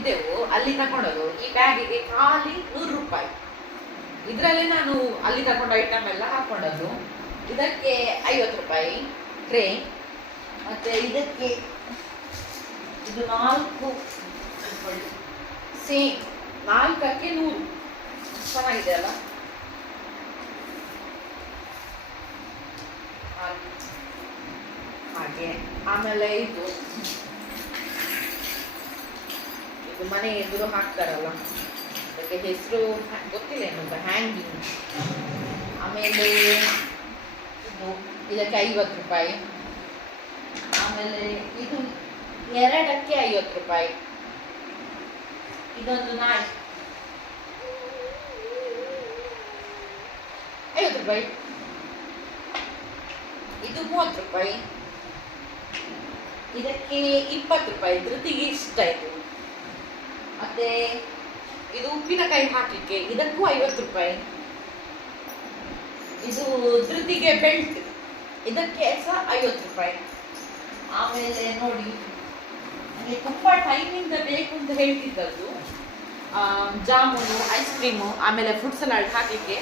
ಇದ್ದೆವು, ಅಲ್ಲಿ ತಗೊಂಡದು ಈ ಬ್ಯಾಗಿಗೆ ಖಾಲಿ ನೂರು ರೂಪಾಯಿ. ಇದರಲ್ಲಿ ನಾನು ಅಲ್ಲಿ ತಗೊಂಡ ಐಟಮ್ ಎಲ್ಲ ಹಾಕೊಂಡದ್ದು. ಇದಕ್ಕೆ ಐವತ್ತು ರೂಪಾಯಿ. ಟ್ರೇ ಮತ್ತೆ ಇದಕ್ಕೆ ಇದು ನಾಲ್ಕು ಸೇಮ್ ನಾಲ್ಕಕ್ಕೆ ನೂರು. ಚೆನ್ನಾಗಿದೆ ಅಲ್ಲ? ಹಾಗೆ. ಆಮೇಲೆ ಇದು ಇದು ಮನೆ ಎದುರು ಹಾಕ್ತಾರಲ್ಲ? ಅದಕ್ಕೆ ಹೆಸರು ಗೊತ್ತಿಲ್ಲ ಏನಂತ ಹ್ಯಾಂಗಿಂಗ್ ಆಮೇಲೆ ಇದು ಇದಕ್ಕೆ ಐವತ್ತು ರೂಪಾಯಿ. ಆಮೇಲೆ ಇದು ಎರಡಕ್ಕೆ ಐವತ್ತು ರೂಪಾಯಿ. ಇದೊಂದು ನಾಯಿ. ಐವತ್ತು ರೂಪಾಯಿ. ಇದು ಮೂವತ್ತು ರೂಪಾಯಿ. ಇದಕ್ಕೆ ಇಪ್ಪತ್ತು ರೂಪಾಯಿ. ಧೃತಿಗೆ ಇಷ್ಟ ಇದು. ಮತ್ತೆ ಇದು ಉಪ್ಪಿನಕಾಯಿ ಹಾಕಲಿಕ್ಕೆ ಇದಕ್ಕೂ ಐವತ್ತು ರೂಪಾಯಿ. ಇದು ಧೃತಿಗೆ ಬೆಲ್ಟ್, ಇದಕ್ಕೆ ಸಹ ಐವತ್ತು ರೂಪಾಯಿ. ಆಮೇಲೆ ನೋಡಿ ನನಗೆ ತುಂಬ ಟೈಮಿಂದ ಬೇಕು ಅಂತ ಹೇಳ್ತಿದ್ದದ್ದು ಜಾಮೂನು ಐಸ್ ಕ್ರೀಮು ಆಮೇಲೆ ಫ್ರೂಟ್ ಸಲಾಡ್ ಹಾಕಲಿಕ್ಕೆ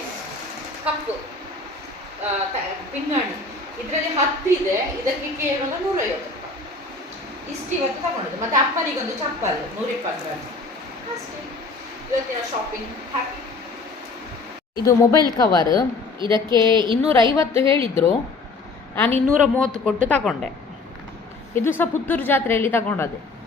ಕಪ್ಪು ಪಿಂಗಾಣಿ. ಇದರಲ್ಲಿ ಹತ್ತು ಇದೆ, ಇದಕ್ಕೆ ಕೇವಲ ನೂರೈವತ್ತು ರೂಪಾಯಿ. ಇಷ್ಟು ಇವತ್ತು ತಗೊಂಡದ್ದು. ಮತ್ತೆ ಅಪ್ಪನಿಗೊಂದು ಚಪ್ಪಲ್, ನೂರಿಪ್ಪತ್ತು ಇದು ಮೊಬೈಲ್ ಕವರ್. ಇದಕ್ಕೆ ಇನ್ನೂರೈವತ್ತು ಹೇಳಿದ್ರು. ನಾನು ಇನ್ನೂರ ಮೂವತ್ತು ಕೊಟ್ಟು ತಗೊಂಡೆ. ಇದು ಸಹ ಪುತ್ತೂರು ಜಾತ್ರೆಯಲ್ಲಿ ತಗೊಂಡದ್ದು.